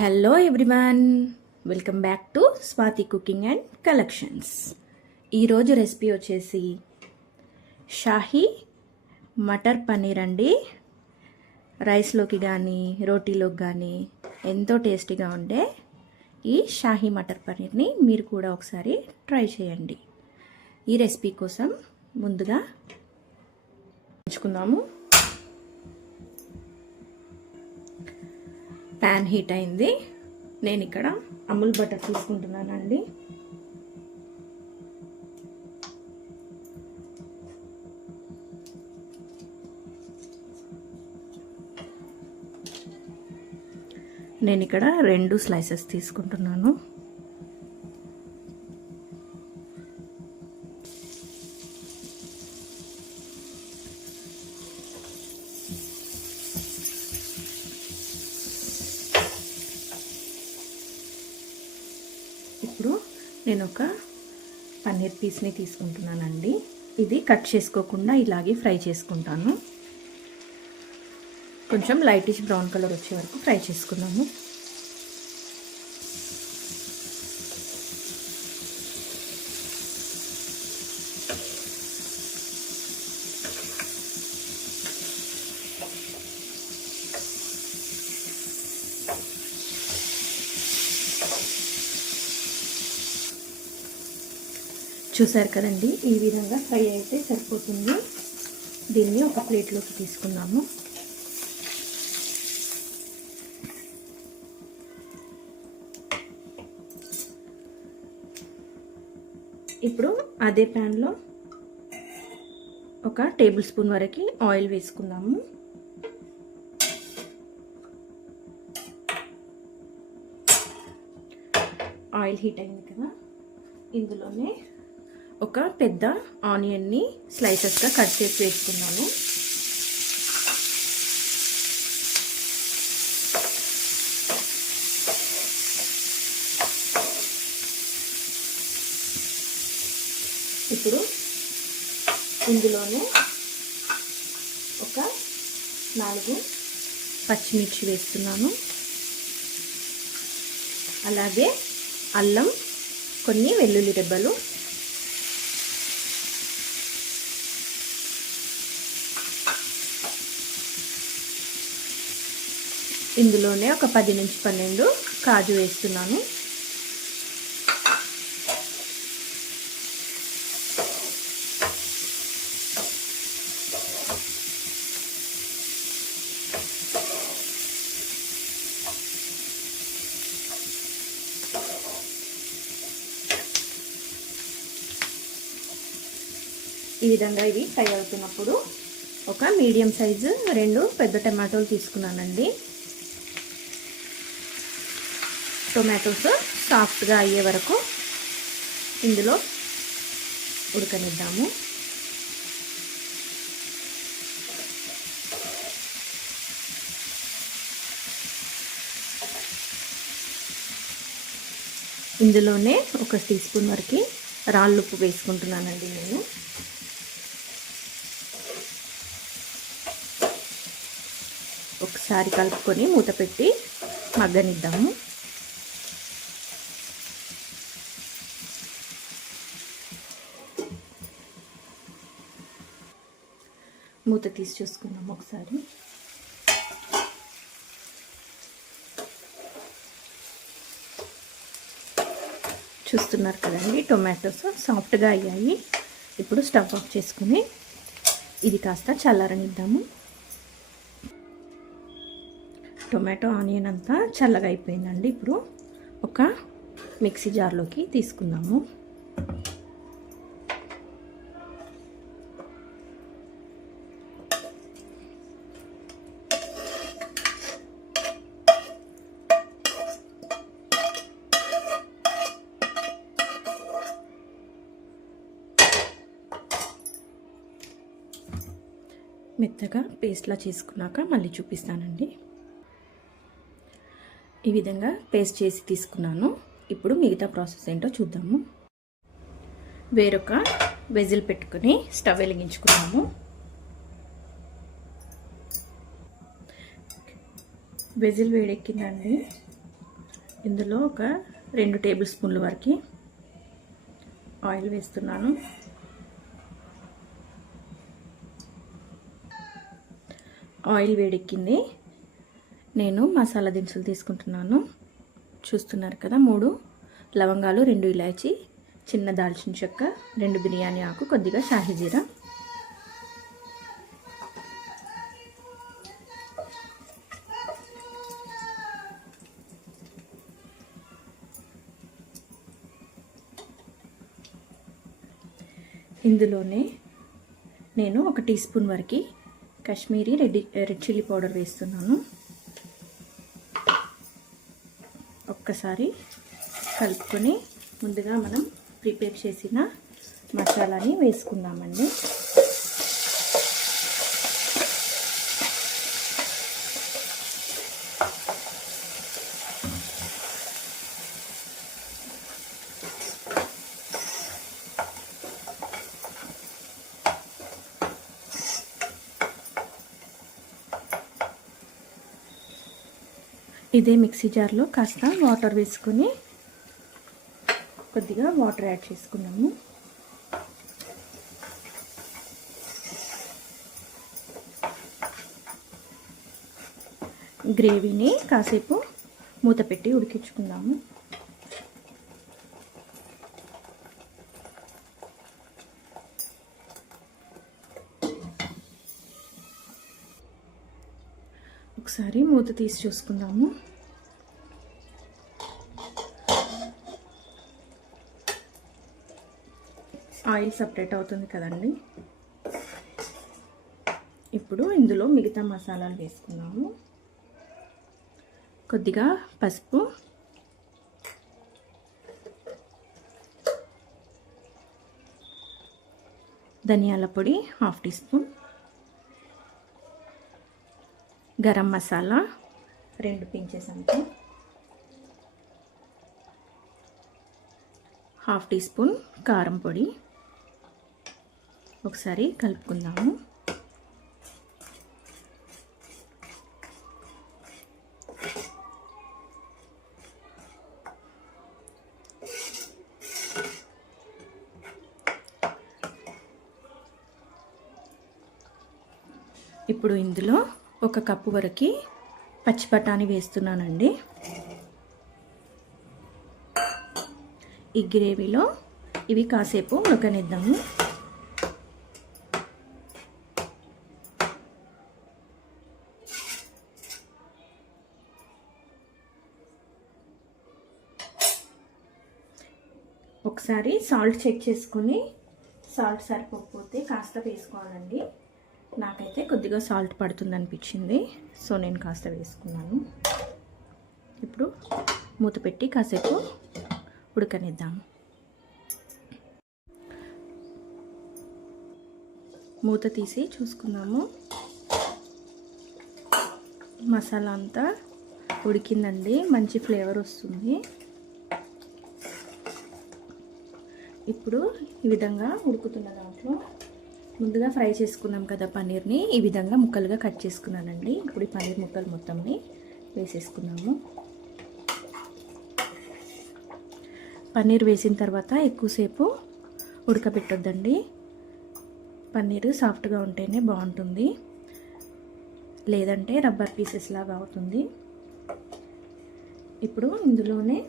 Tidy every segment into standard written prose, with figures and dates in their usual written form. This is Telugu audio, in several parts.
Hello everyone, welcome back to Swathi cooking and collections. ఈరోజు రెసిపీ వచ్చేసి షాహీ మటర్ పన్నీర్ అండి. రైస్లోకి కానీ రోటీలోకి కానీ ఎంతో టేస్టీగా ఉండే ఈ షాహీ మటర్ పన్నీర్ని మీరు కూడా ఒకసారి ట్రై చేయండి. ఈ రెసిపీ కోసం ముందుగా ఉంచుకుందాము. ప్యాన్ హీట్ అయింది. నేను ఇక్కడ అమూల్ బటర్ తీసుకుంటున్నానండి. నేను ఇక్కడ 2 స్లైసెస్ తీసుకుంటున్నాను. ఇప్పుడు నేను ఒక పన్నీర్ పీస్ని తీసుకుంటున్నానండి. ఇది కట్ చేసుకోకుండా ఇలాగే ఫ్రై చేసుకుంటాను. కొంచెం లైటిష్ బ్రౌన్ కలర్ వచ్చే వరకు ఫ్రై చేసుకున్నాము. చూసారు కదండి, ఈ విధంగా ఫ్రై అయితే సరిపోతుంది. దీన్ని ఒక ప్లేట్లోకి తీసుకుందాము. ఇప్పుడు అదే ప్యాన్లో ఒక టేబుల్ స్పూన్ వరకు ఆయిల్ వేసుకుందాము. ఆయిల్ హీట్ అయింది కదా, ఇందులోనే ఒక పెద్ద ఆనియన్ని స్లైసెస్గా కట్ చేసి వేసుకున్నాను. ఇప్పుడు ఇందులోనే ఒక 4 పచ్చిమిర్చి వేస్తున్నాను. అలాగే అల్లం, కొన్ని వెల్లుల్లి రెబ్బలు, ఇందులోనే ఒక 10 నుంచి 12 కాజు వేస్తున్నాను. ఈ విధంగా ఇవి ఫ్రై అవుతున్నప్పుడు ఒక మీడియం సైజు 2 పెద్ద టమాటోలు తీసుకున్నానండి. టొమాటోస్ సాఫ్ట్గా అయ్యే వరకు ఇందులో ఉడకనిద్దాము. ఇందులోనే ఒక టీ స్పూన్ వరకు రాళ్ళుప్పు వేసుకుంటున్నానండి నేను. ఒకసారి కలుపుకొని మూత పెట్టి మగ్గనిద్దాము. మూత తీసి చూసుకుందాం ఒకసారి. చూస్తున్నారు కదండి, టొమాటోస్ సాఫ్ట్గా అయ్యాయి. ఇప్పుడు స్టవ్ ఆఫ్ చేసుకుని ఇది కాస్త చల్లారనిద్దాము. టొమాటో ఆనియన్ అంతా చల్లగా అయిపోయిందండి. ఇప్పుడు ఒక మిక్సీ జార్లోకి తీసుకుందాము. మెత్తగా పేస్ట్లా చేసుకున్నాక మళ్ళీ చూపిస్తానండి. ఈ విధంగా పేస్ట్ చేసి తీసుకున్నాను. ఇప్పుడు మిగతా ప్రాసెస్ ఏంటో చూద్దాము. వేరొక వెజిల్ పెట్టుకుని స్టవ్ వెలిగించుకున్నాము. వెజిల్ వేడెక్కిందండి. ఇందులో ఒక 2 టేబుల్ స్పూన్ల వరకు ఆయిల్ వేస్తున్నాను. ఆయిల్ వేడెక్కింది. నేను మసాలా దినుసులు తీసుకుంటున్నాను. చూస్తున్నారు కదా, 3 లవంగాలు, 2 ఇలాచీ, చిన్న దాల్చిన చెక్క, 2 బిర్యానీ ఆకు, కొద్దిగా షాహీ జీరా. ఇందులోనే నేను 1 టీ స్పూన్ వరకు కాశ్మీరీ రెడ్ చిల్లీ పౌడర్ వేస్తున్నాను. ఒక్కసారి కలుపుకొని ముందుగా మనం ప్రిపేర్ చేసిన మసాలాని వేసుకుందామండి. ఇదే మిక్సీ జార్లో కాస్త వాటర్ వేసుకొని కొద్దిగా వాటర్ యాడ్ చేసుకున్నాము. గ్రేవీని కాసేపు మూత పెట్టి ఉడికించుకుందాము. ఒకసారి మూత తీసి చూసుకుందాము. ఆయిల్ సపరేట్ అవుతుంది కదండి. ఇప్పుడు ఇందులో మిగతా మసాలాలు వేసుకున్నాము. కొద్దిగా పసుపు, ధనియాల పొడి 1/2 teaspoon, garam masala 2 pinches అంతే, 1/2 టీ స్పూన్ కారం పొడి. ఒకసారి కలుపుకుందాము. ఇప్పుడు ఇందులో 1 కప్పు వరకు పచ్చి బఠానీ వేస్తున్నానండి. ఈ గ్రేవీలో ఇవి కాసేపు ఉడకనిద్దాము. ఒకసారి సాల్ట్ చెక్ చేసుకొని సాల్ట్ సరిపోకపోతే కాస్త వేసుకోవాలండి. నాకైతే కొద్దిగా సాల్ట్ పడుతుంది అనిపించింది, సో నేను కాస్త వేసుకున్నాను. ఇప్పుడు మూత పెట్టి కాసేపు ఉడకనిద్దాము. మూత తీసి చూసుకుందాము. మసాలా అంతా ఉడికిందండి, మంచి ఫ్లేవర్ వస్తుంది. ఇప్పుడు ఈ విధంగా ఉడుకుతున్న దాంట్లో ముందుగా ఫ్రై చేసుకున్నాం కదా పన్నీర్ని, ఈ విధంగా ముక్కలుగా కట్ చేసుకున్నానండి. ఇప్పుడు ఈ పన్నీర్ ముక్కలు మొత్తంని వేసేసుకున్నాము. పన్నీర్ వేసిన తర్వాత ఎక్కువసేపు ఉడకబెట్టొద్దండి. పన్నీర్ సాఫ్ట్గా ఉంటేనే బాగుంటుంది, లేదంటే రబ్బర్ పీసెస్ లాగా అవుతుంది. ఇప్పుడు ఇందులోనే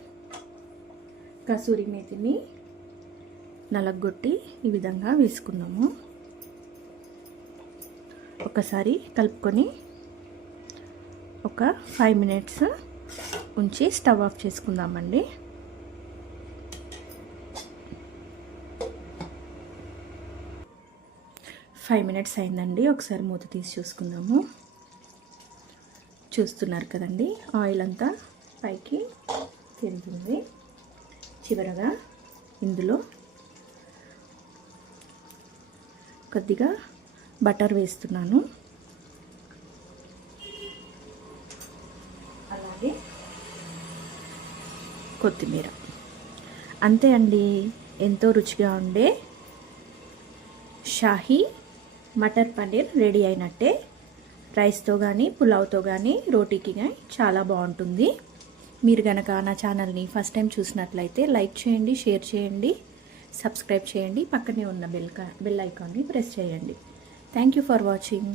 కసూరి మేతిని నలగొట్టి ఈ విధంగా వేసుకున్నాము. ఒకసారి కలుపుకొని ఒక 5 మినిట్స్ ఉంచి స్టవ్ ఆఫ్ చేసుకుందామండి. ఫైవ్ మినిట్స్ అయిందండి. ఒకసారి మూత తీసి చూసుకుందాము. చూస్తున్నారు కదండి, ఆయిల్ అంతా పైకి తేలుతుంది. చివరగా ఇందులో కొద్దిగా బటర్ వేస్తున్నాను. అలాగే కొత్తిమీర. అంతే అండి, ఎంతో రుచిగా ఉండే షాహీ మటర్ పన్నీర్ రెడీ అయినట్టే. రైస్తో కానీ పులావ్తో కానీ రోటీకి కానీ చాలా బాగుంటుంది. మీరు గనక నా ఛానల్ని ఫస్ట్ టైం చూసినట్లయితే లైక్ చేయండి, షేర్ చేయండి, సబ్స్క్రైబ్ చేయండి, పక్కనే ఉన్న బెల్ ఐకాన్ని ప్రెస్ చేయండి. Thank you for watching.